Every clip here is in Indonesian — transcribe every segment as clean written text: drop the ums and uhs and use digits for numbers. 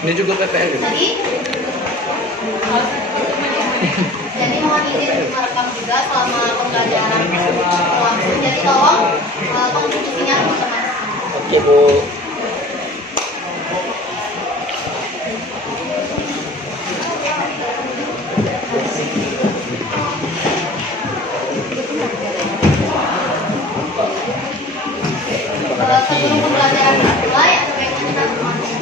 Ini juga PPL gitu. Jadi mohon izin merekam juga selama pembelajaran langsung. Jadi tolong kontribusinya masing-masing. Oke, Bu. Sebelum pembelajaran dimulai, sebaiknya kita bermandi.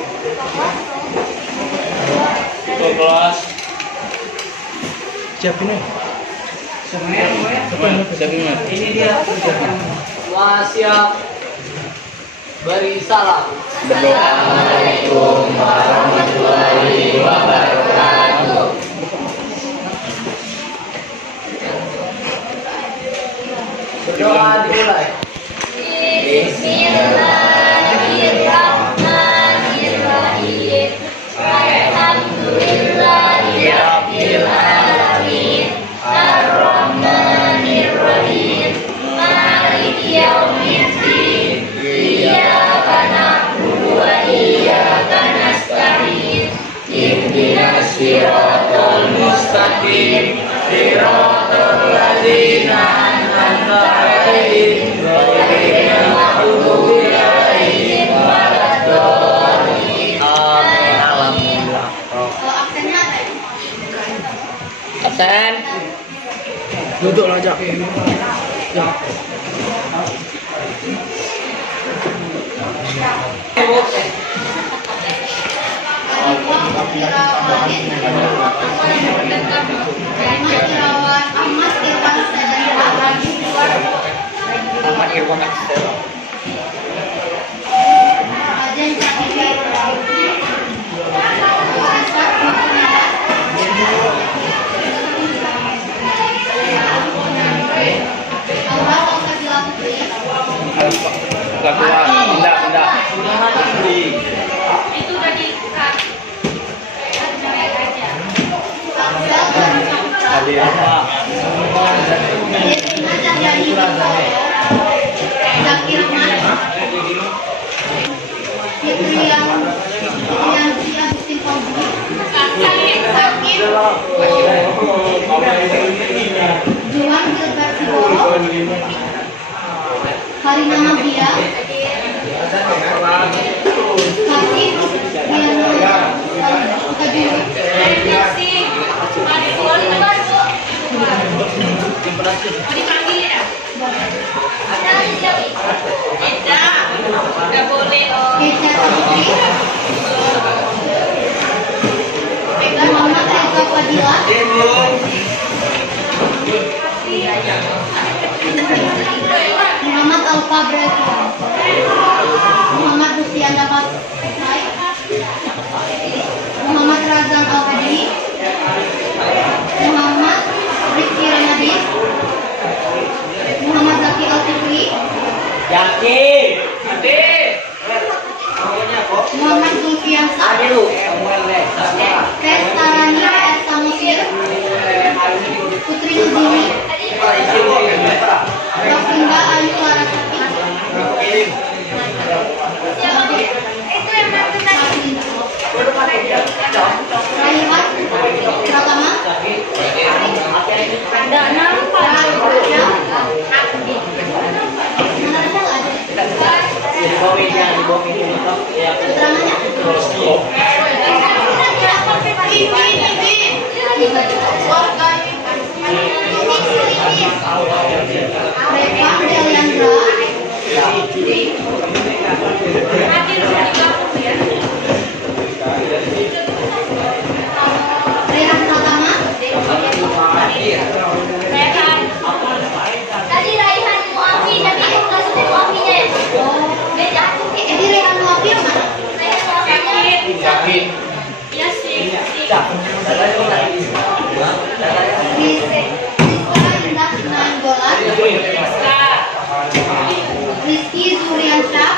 Kelas. Siapin ya. Siapin. Ini dia. Wah, siap. Beri salam. Assalamualaikum warahmatullahi wabarakatuh. Berdoa dimulai. Bismillahirrahmanirrahim. Alhamdulillahirabbil alamin. Ar-Rahmanirrahim. Maliki yaumiddin. Iyyaka na'budu wa iyyaka nasta'in. Ihdinas siratal mustaqim. Siratal ladzina an'amta 'alaihim ghairil maghdubi 'alaihim waladdallin. Amin. Alhamdulillah. Aksennya apa ya? Absen. Duduk lah, Jak. Ya. Ahmad Irwan Axel. Lakukan, pindah. Itu udah dibuka. Hadir. Hari nama dia Muhammad Alfa Brazil, Muhammad Luciana Pasai, Muhammad Razan Al-Hadi, Muhammad Rizky Ramadi, Muhammad Zaki Al-Fikri, Muhammad Zulfiansa, Festarani Esa Musir, Putri Nuzini, Rofinda Ayu Larasati, Raihan Pratama, Dana Tadi Raihan Muafi, tapi kelas Muafinya ya? Beda. Jadi Raihan Muafi yang mana? Raihan Muafinya iya sih. Indah Nainggolan, Rizky Zuriansyah,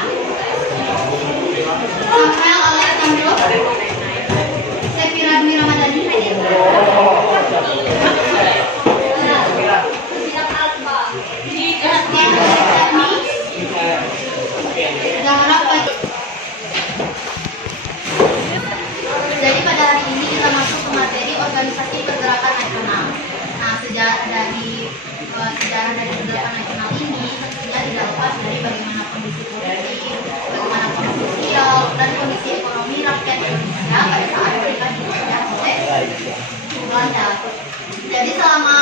sejarah dari pergerakan nasional ini tentunya tidak lepas dari bagaimana kondisi politik, bagaimana kondisi sosial dan kondisi ekonomi rakyat Indonesia pada saat mereka dijajah oleh Belanda. Jadi selama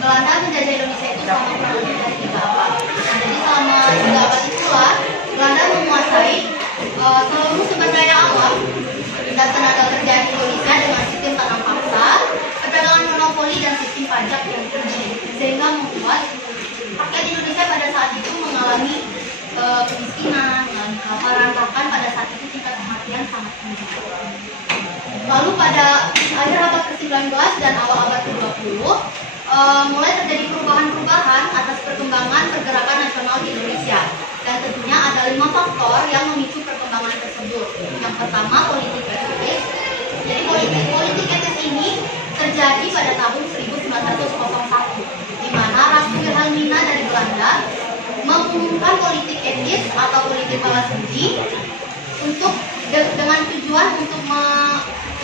Belanda menjajah Indonesia itu selama kurang lebih dari 3 abad. Nah, jadi selama 3 abad itulah Belanda menguasai seluruh sumber daya alam dan tenaga kerja Indonesia dengan sistem tanam paksa, perdagangan monopoli dan sistem pajak yang tinggi, sehingga membuat rakyat Indonesia pada saat itu mengalami kemiskinan, mengalami kelaparan, bahkan pada saat itu tingkat kematian sangat tinggi. Lalu pada akhir abad ke-19 dan awal abad ke-20 mulai terjadi perubahan-perubahan atas perkembangan pergerakan nasional di Indonesia. Dan tentunya ada 5 faktor yang memicu perkembangan tersebut. Yang pertama, politik etis. Jadi politik etis ini terjadi pada tahun 1901, di mana Ratu Wilhelmina dari Belanda mengumumkan politik etis atau politik balas budi dengan tujuan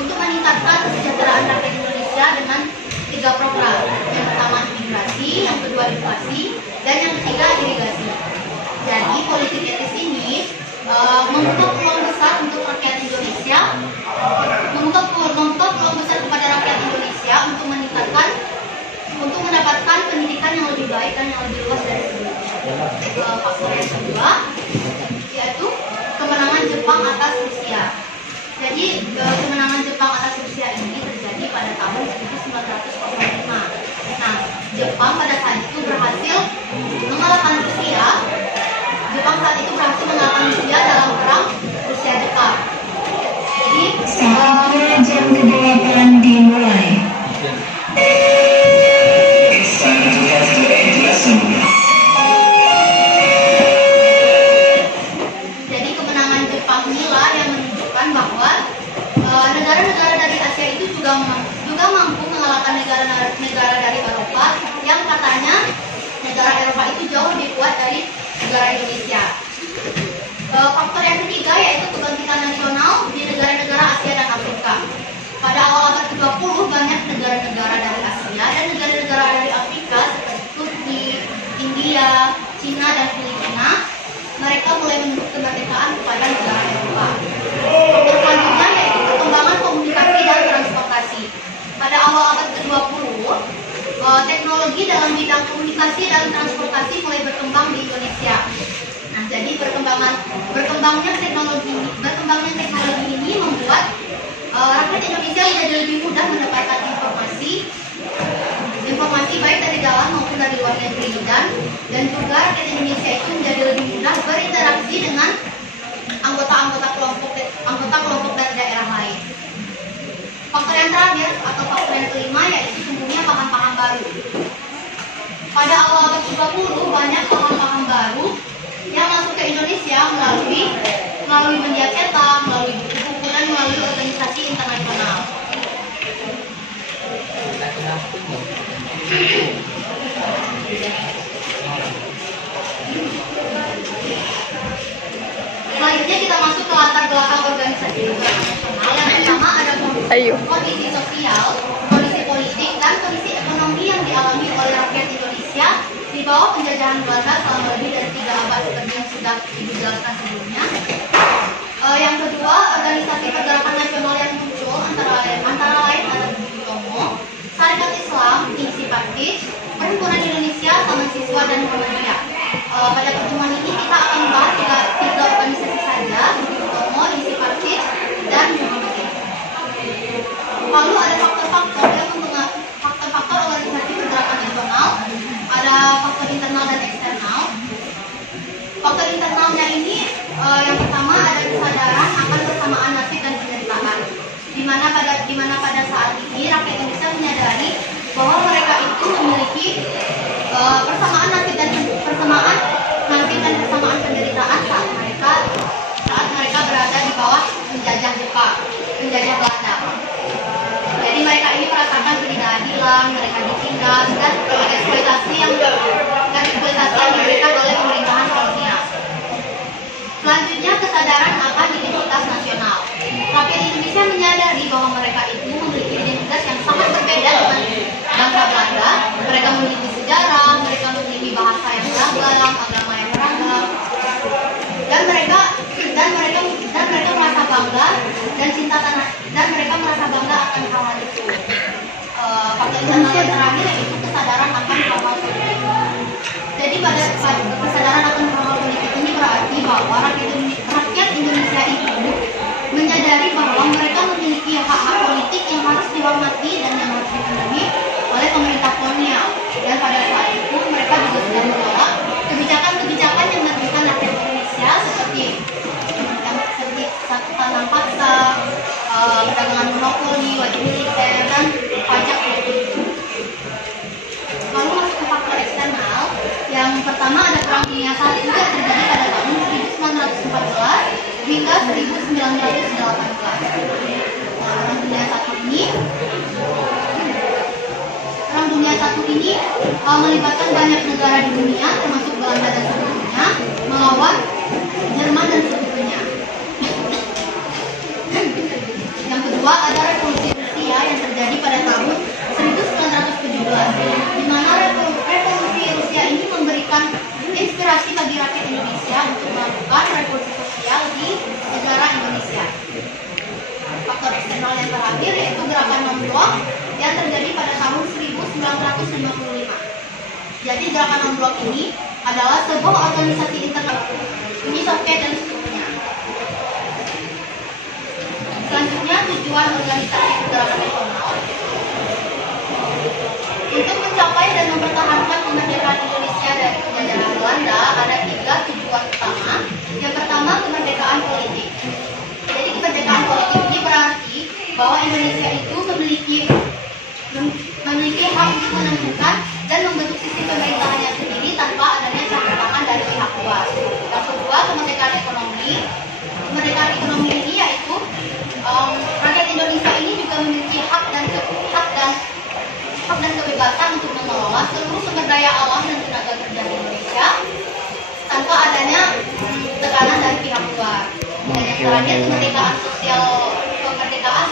untuk meningkatkan kesejahteraan rakyat Indonesia dengan 3 program. Yang pertama imigrasi, yang kedua inflasi, dan yang ketiga irigasi. Jadi politik etis ini membuka peluang besar untuk rakyat Indonesia, membuka peluang besar kepada rakyat Indonesia untuk mendapatkan pendidikan yang lebih baik dan yang lebih luas dari sebelumnya. Faktor yang kedua yaitu kemenangan Jepang atas Rusia. Jadi kemenangan Jepang atas Rusia ini terjadi pada tahun 1905. Nah, Jepang pada saat itu berhasil mengalahkan Rusia. Jepang saat itu berhasil mengalahkan Rusia dalam perang Rusia-Jepang. Jadi saatnya jam ke-8 dimulai. Jadi kemenangan Jepang inilah yang menunjukkan bahwa negara-negara dari Asia itu juga mampu mengalahkan negara dari Eropa yang katanya negara Eropa itu jauh lebih kuat dari negara Indonesia. Faktor yang ketiga yaitu kebangkitan nasional di negara-negara Asia dan Afrika. Pada awal abad ke-20 banyak negara-negara dari Asia dan negara-negara dari Afrika seperti Turki, India, Cina dan Filipina, mereka mulai menuntut kemerdekaan kepada negara Eropa. Faktor selanjutnya yaitu perkembangan komunikasi dan transportasi. Pada awal abad ke-20, teknologi dalam bidang komunikasi dan transportasi mulai berkembang di Indonesia. Nah, jadi berkembangnya teknologi ini membuat rakyat Indonesia menjadi lebih mudah mendapatkan informasi baik dari dalam maupun dari luar negeri, dan juga rakyat Indonesia itu menjadi lebih mudah berinteraksi dengan anggota kelompok dari daerah lain. Faktor yang terakhir atau faktor yang kelima yaitu tumbuhnya paham-paham baru. Pada awal abad ke-20 banyak paham-paham baru yang masuk ke Indonesia melalui media cetak, melalui buku-buku dan melalui organisasi internasional. Selanjutnya kita masuk ke latar belakang organisasi internasional. Yang pertama ada kondisi sosial, kondisi politik, dan kondisi ekonomi yang dialami oleh rakyat Indonesia di bawah penjajahan Belanda selama lebih dari 3 abad seperti yang sudah dijelaskan sebelumnya. Yang kedua, organisasi pergerakan nasional yang muncul antara lain ada Budi Utomo, Sarekat Islam, Inisipatif, Perhimpunan Indonesia, Taman Siswa, dan Muhammadiyah. Pada pertemuan ini kita akan membahas 3 organisasi saja, Budi Utomo, Inisipatif, dan Muhammadiyah. Lalu ada faktor-faktor organisasi pergerakan nasional, ada faktor internal dan eksternal. Faktor internalnya ini yang pertama ada kesadaran akan persamaan nasib dan penderitaan. Di mana pada saat ini rakyat Indonesia menyadari bahwa mereka itu memiliki persamaan nasib dan persamaan penderitaan saat mereka berada di bawah penjajah Belanda. Jadi mereka ini merasakan ketidakadilan, mereka ditindas dan eksploitasi yang diberikan oleh pemerintahan kolonial. Selanjutnya kesadaran akan identitas nasional. Rakyat Indonesia menyadari bahwa mereka itu memiliki identitas yang sangat berbeda dengan bangsa dan cinta tanah, dan mereka merasa bangga akan hal-hal itu. Faktor internal yang terakhir yaitu kesadaran akan hal-hal politik. Jadi pada kesadaran akan hal-hal politik ini berarti bahwa rakyat Indonesia itu menyadari bahwa mereka memiliki hak-hak politik yang harus dihormati dan yang harus dipenuhi oleh pemerintah kolonial. Dan pada saat itu mereka juga sudah menolak kebijakan-kebijakan yang merugikan rakyat Indonesia seperti tanam paksa, perdagangan monopoli, wajib militer, dan pajak. Lalu masuk ke faktor eksternal, yang pertama ada Perang Dunia I yang terjadi pada tahun 1914 hingga 1918. Perang Dunia I ini melibatkan banyak negara di dunia, termasuk Belanda dan sekutunya, melawan Jerman dan sekutunya. Yang kedua ada Revolusi Rusia yang terjadi pada tahun 1917, di mana revolusi Rusia ini memberikan inspirasi bagi rakyat Indonesia untuk melakukan revolusi sosial di negara Indonesia. Faktor eksternal yang terakhir yaitu gerakan non-blok yang terjadi pada tahun 1955. Jadi gerakan non-blok ini adalah sebuah organisasi internal Uni Soviet dan sekutunya. Selanjutnya tujuan organisasi pergerakan nasional untuk mencapai dan mempertahankan kemerdekaan Indonesia dari penjajahan Belanda ada 3 tujuan utama. Yang pertama, kemerdekaan politik. Jadi kemerdekaan politik ini berarti bahwa Indonesia itu memiliki hak untuk menentukan dan membentuk sistem pemerintahannya sendiri tanpa adanya campur tangan dari pihak luar. Yang kedua, kemerdekaan ekonomi. Kemerdekaan ekonomi ini yaitu rakyat Indonesia ini juga memiliki hak dan kebebasan untuk mengelola seluruh sumber daya alam dan tenaga kerja di Indonesia tanpa adanya tekanan dari pihak luar. Dan yang terakhir, kemerdekaan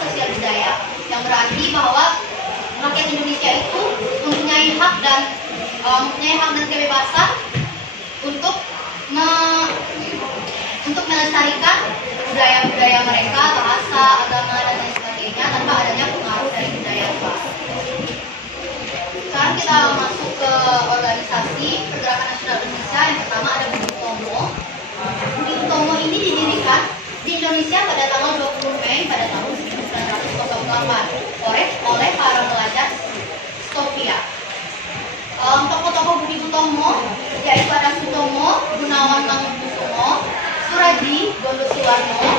sosial budaya, yang berarti bahwa rakyat Indonesia itu mempunyai hak dan kebebasan untuk melestarikan budaya-budaya mereka, bahasa, agama, dan lain sebagainya tanpa adanya pengaruh dari budaya luar. Sekarang kita masuk ke organisasi Pergerakan Nasional Indonesia. Yang pertama ada Budi Utomo. Budi Utomo ini didirikan di Indonesia pada tanggal 20 Mei pada tahun 1908 oleh para pelajar Stovia. Tokoh-tokoh Budi Utomo yaitu ada Sutomo, Gunawan Mangunkusumo, Suradi, Gondo Suwarno,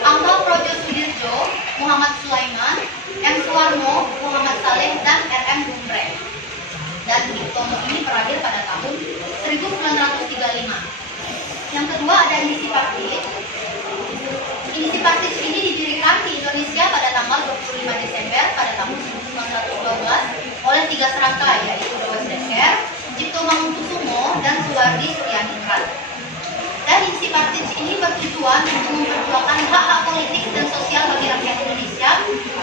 Angga Projo Sudirjo, Muhammad Sulaiman, M. Suwarno, Muhammad Saleh, dan R.M. Gumbre. Dan Budi Utomo ini berakhir pada tahun 1935. Yang kedua ada Indisi Partis. Indisi Partis ini didirikan di Indonesia pada tanggal 25 Desember pada tahun 1912 oleh 3 serangka yaitu Dewa Seker, Cipto Mangunkusumo, dan Suwardi Suryaningrat. Dan Indisi Partis ini bertujuan untuk memperjuangkan hak-hak politik dan sosial bagi rakyat Indonesia,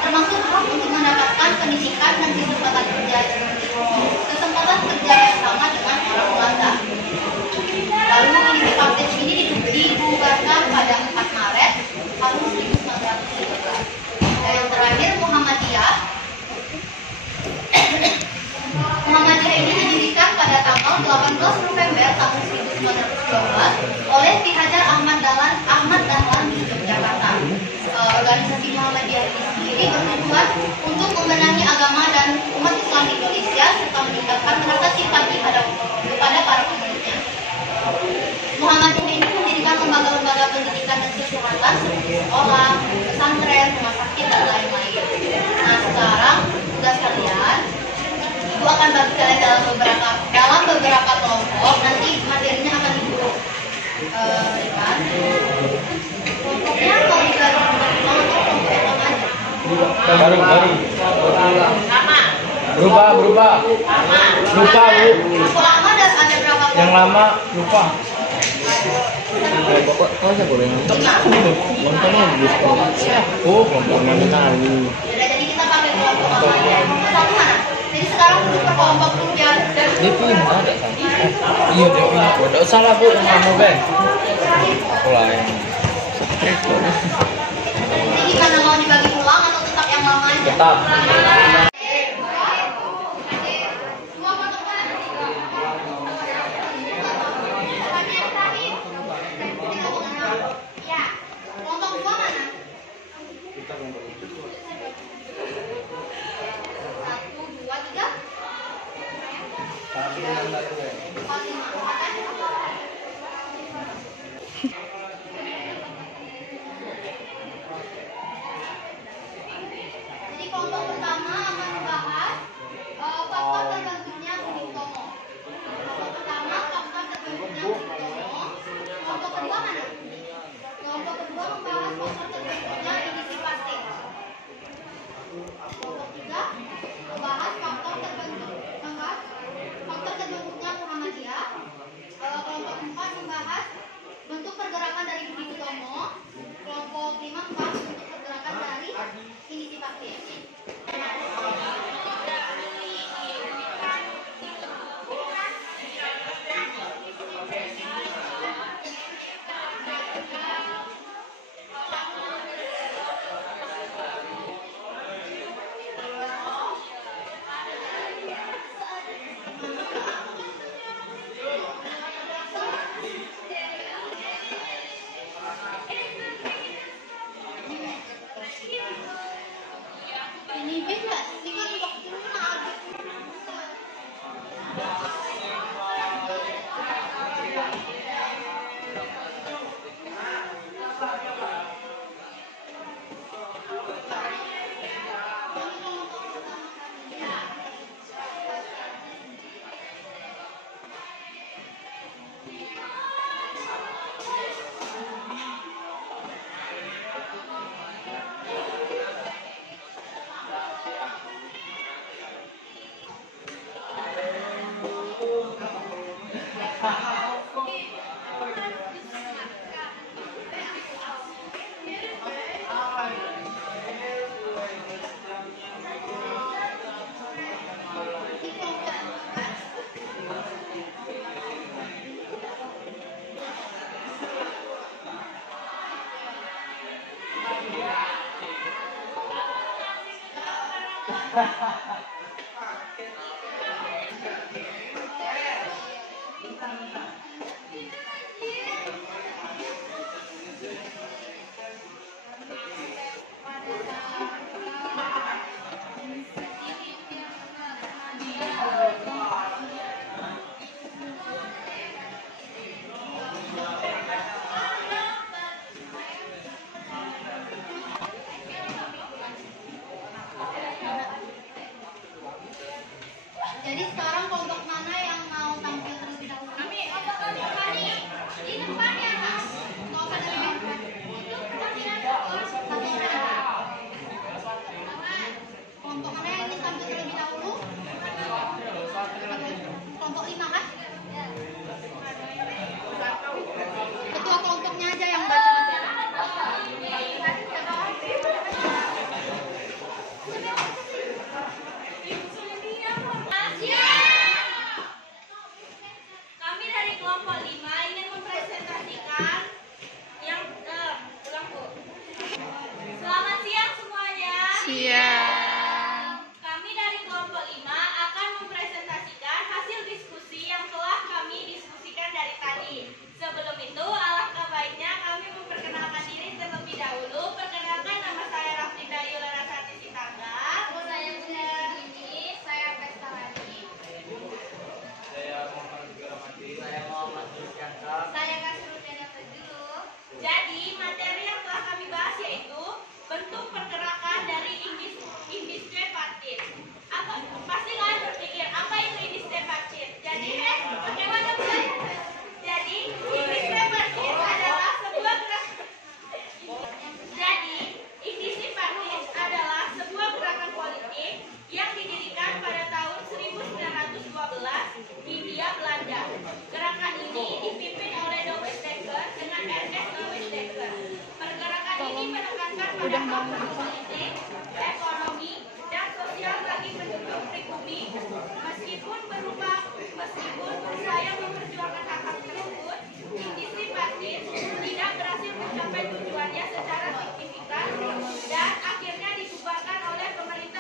termasuk hak untuk mendapatkan pendidikan dan kesempatan kerja yang sama dengan orang Belanda. Lalu Indisi Partis ini dibubarkan pada 4 Maret tahun 1913. Dan yang terakhir Muhammadiyah. Muhammadiyah ini didirikan pada tanggal 18 November tahun 1912 oleh Ki Hajar Ahmad Dahlan di Yogyakarta. Organisasi Muhammadiyah ini sendiri bertujuan untuk membenahi agama dan umat Islam di Indonesia serta meningkatkan rasa simpati kepada para pengikutnya. Muhammadiyah ini mendirikan lembaga-lembaga pendidikan dan kesehatan seperti sekolah, pesantren, rumah sakit, dan lain-lain. Nah, sekarang tugas kalian, Ibu akan bagi kalian dalam beberapa kelompok. Nanti materinya akan Ibu berikan. Kelompoknya kalau dibagi kelompok yang mana aja? Baru. Lama. Berubah. Lupa, Bu. Aku lama dan ada berapa kelompok? Yang lama lupa. Bapak, saya boleh nonton? Nontonnya di oh, kelompoknya tadi. Jadi kita pakai kelompok lama aja. Satu mana? Jadi sekarang dulu per kelompok dulu ya. Devi ada kan? Iya, Devi. Tidak usah lah, Bu, yang kamu, Ben. Aku lah yang Jadi gimana Tetap. Jadi kelompok pertama akan membahas faktor terbentuknya gunung Tomo. Kelompok pertama faktor terbentuknya gunung Tomo. Kelompok kedua mana? Kelompok kedua membahas faktor terbentuknya indisi pasir. Kelompok tiga membahas faktor terbentuknya Muhammadiyah. Kelompok empat membahas bentuk pergerakan dari individu Tomo. Kelompok lima membahas bentuk pergerakan dari indisi pasir. Ini beda, tinggal waktunya habis. Jadi sekarang kelompok mana yang mau tampil terlebih dahulu? Kami di depan ya, Mas. Mau pada lebih depan. Kelompok mana yang ingin tampil terlebih dahulu? Kelompok 5 kan? Ketua kelompoknya aja yang baca. Kami dari kelompok 5 ingin mempresentasikan yang ulang Bu. Selamat siang semuanya. Siang. Kami dari kelompok 5 akan mempresentasikan hasil diskusi yang telah kami diskusikan dari tadi. Sebelum itu, alangkah baiknya kami memperkenalkan diri terlebih dahulu. Perkenalkan, nama saya Raftinda Yularasati Sitangga. Saya Bunda Ini, saya Pesta Rani. Saya Muhammad Chandra. Saya Kasrudana Fajru. Jadi, materi yang telah kami bahas yaitu bentuk pergerakan dari industri partit. Pasti kalian berpikir, apa itu industri partit? Jadi, bagaimana bukan? Jadi, industri partit adalah sebuah gerakan politik yang didirikan pada tahun 1912 di Hindia Belanda. Gerakan ini dipimpin oleh Douwe Dekker dengan Ernest Douwe Dekker. Pergerakan ini menekankan pada faktor politik, ekonomi, dan sosial bagi penduduk pribumi. Meskipun berusaha memperjuangkan hak-hak tersebut, industri partit tidak berhasil mencapai tujuannya secara signifikan dan akhirnya dibubarkan oleh pemerintah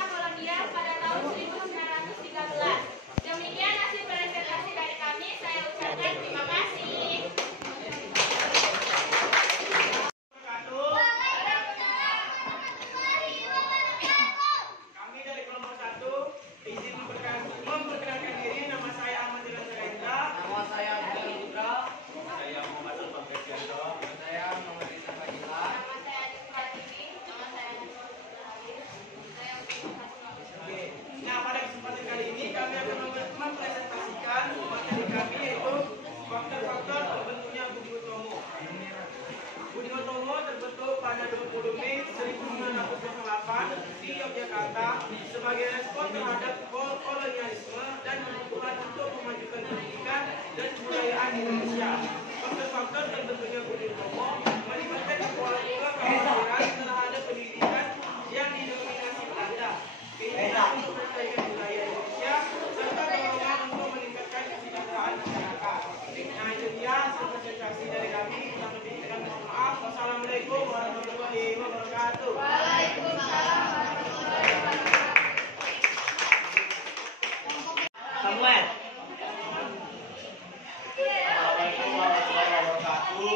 Jakarta sebagai respon terhadap kolonialisme dan kebutuhan untuk memajukan pendidikan dan kebudayaan Indonesia. Faktor-faktor terbentuknya Budi Utomo melibatkan pola kekhawatiran terhadap pendidikan yang didominasi Belanda, keinginan untuk melestarikan budaya Indonesia, serta dorongan untuk meningkatkan kesejahteraan masyarakat. Nah itu dia presentasi dari kami. Kurang lebih saya mohon maaf. Wassalamualaikum warahmatullahi wabarakatuh. Waalaikumsalam warahmatullahi wabarakatuh. Samuel. Waalaikumsalam warahmatullahi wabarakatuh.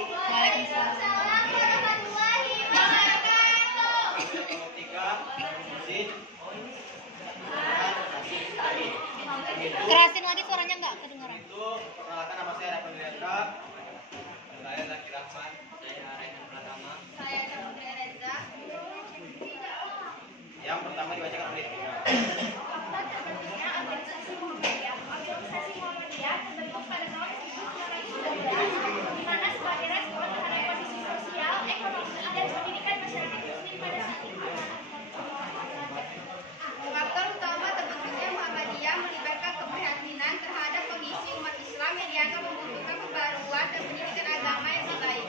Kerasin lagi suaranya nggak kedengeran. Perkenalkan, nama saya Raffi Reza. Saya Zaki Rahman. Saya Rehan Pratama. Saya Nurul Reza. Yang pertama dibacakan oleh Fakta terbentuknya organisasi Muhammadiyah. Organisasi Muhammadiyah terbentuk pada tahun 1919, di mana sebagai respon terhadap kondisi sosial, ekonomi, dan pendidikan masyarakat Muslim pada saat itu. Faktor utama terbentuknya Muhammadiyah melibatkan keprihatinan terhadap kondisi umat Islam yang dianggap membutuhkan pembaruan dan pendidikan agama yang lebih baik.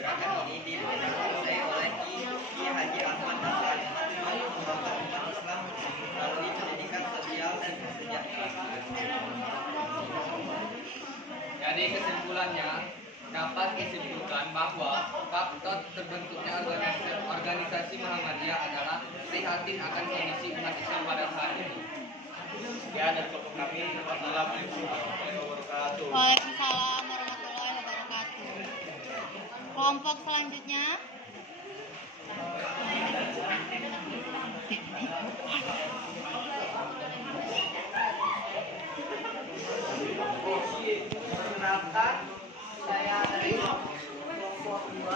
gerakan ini diinisiasi oleh Ki Haji Ahmad Dahlan membangun umat Islam melalui pendidikan sosial dan kesejahteraan. Jadi kesimpulannya dapat disimpulkan bahwa faktor terbentuknya organisasi Muhammadiyah adalah prihatin akan kondisi umat Islam pada saat ini. Ya, dan kelompok kami. Wassalamualaikum warahmatullahi wabarakatuh. Waalaikumsalam warahmatullahi wabarakatuh. Kelompok selanjutnya. Perkenalkan, saya dari kelompok 2.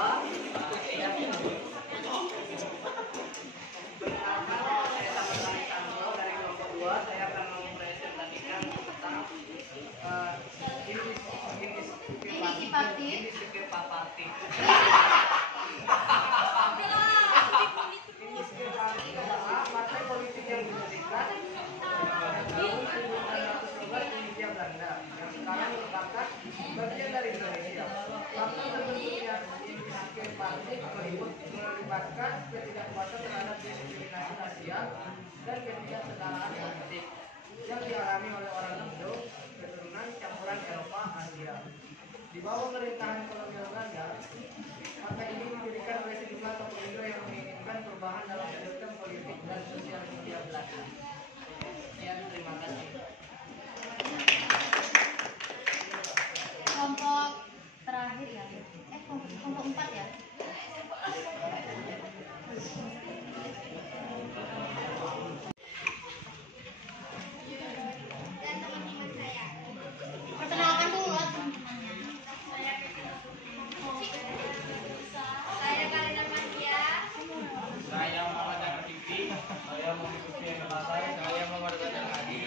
Perkenalkan, saya Samuel Alexander dari kelompok 2. Saya akan mempresentasikan tentang indikatif. Indikatif adalah partai politik yang didirikan tahun 1912 di Hindia Belanda yang sekarang merupakan bagian dari Indonesia. Faktor terbentuknya indikatif partai melibatkan ketidakpuasan terhadap diskriminasi rasial dan ketidaksetaraan politik yang dialami oleh orang Indo keturunan campuran Eropa Asia. Di bawah pemerintahan kolonial Belanda, partai ini didirikan oleh sejumlah tokoh Indo yang menginginkan perubahan dalam sistem politik dan sosial Hindia Belanda. Sekian, terima kasih. Kelompok terakhir ya. Kelompok 4 ya. Dan teman-teman saya. Perkenalkan dulu teman-temannya. Saya Kalina Madia. Saya Muhammad Fikri. Saya mengikuti yang saya. Saya Muhammad Hadi.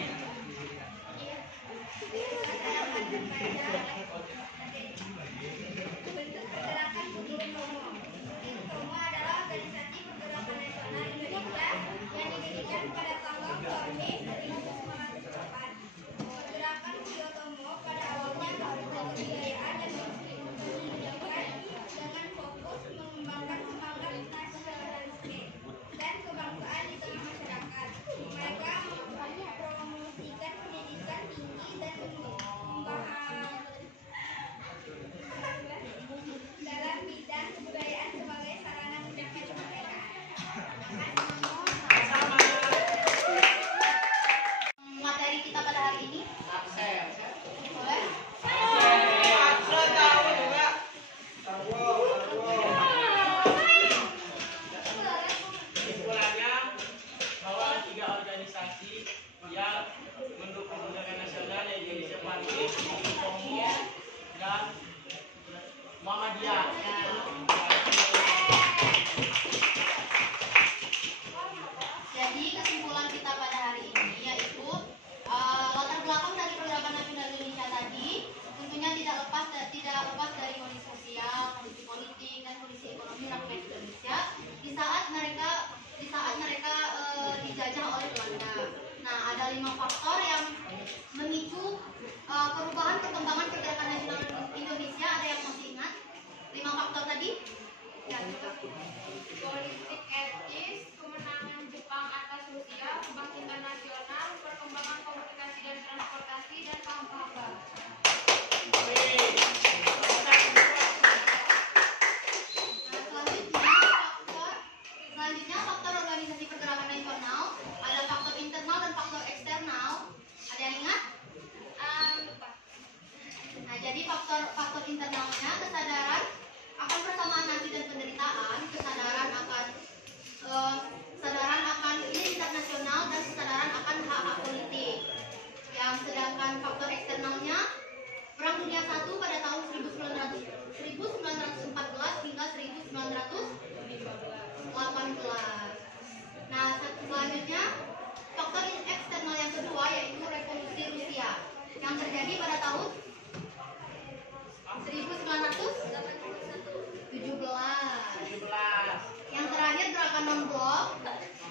6 blok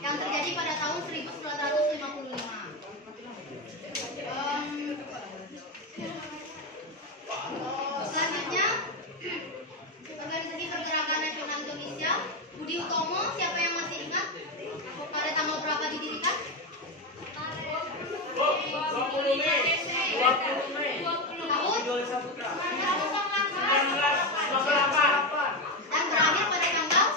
yang terjadi pada tahun 1955. Selanjutnya, Organisasi Pergerakan Nasional Indonesia, Budi Utomo, siapa yang masih ingat pada tanggal berapa didirikan? 20 Mei. Tahun 1998. dan berakhir pada tanggal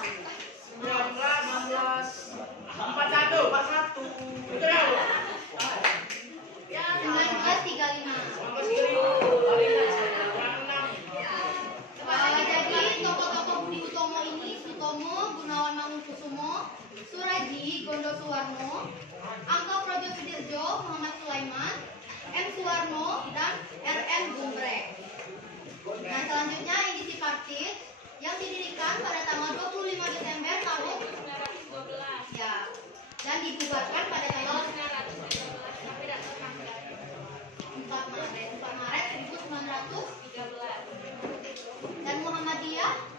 41. Betul ya, Bu? 1935. Jadi tokoh-tokoh Budi Utomo ini Sutomo, Gunawan Mangunkusumo, Suradi, Gondo Suwarno, Angka Projo Sudirjo, Muhammad Sulaiman, M. Suwarno, dan R.M. Gumbrek. Nah, selanjutnya indisi partit yang didirikan pada tanggal 25 Desember tahun 1912 ya, dan dibubarkan pada tanggal 4 Maret 1913. Dan Muhammadiyah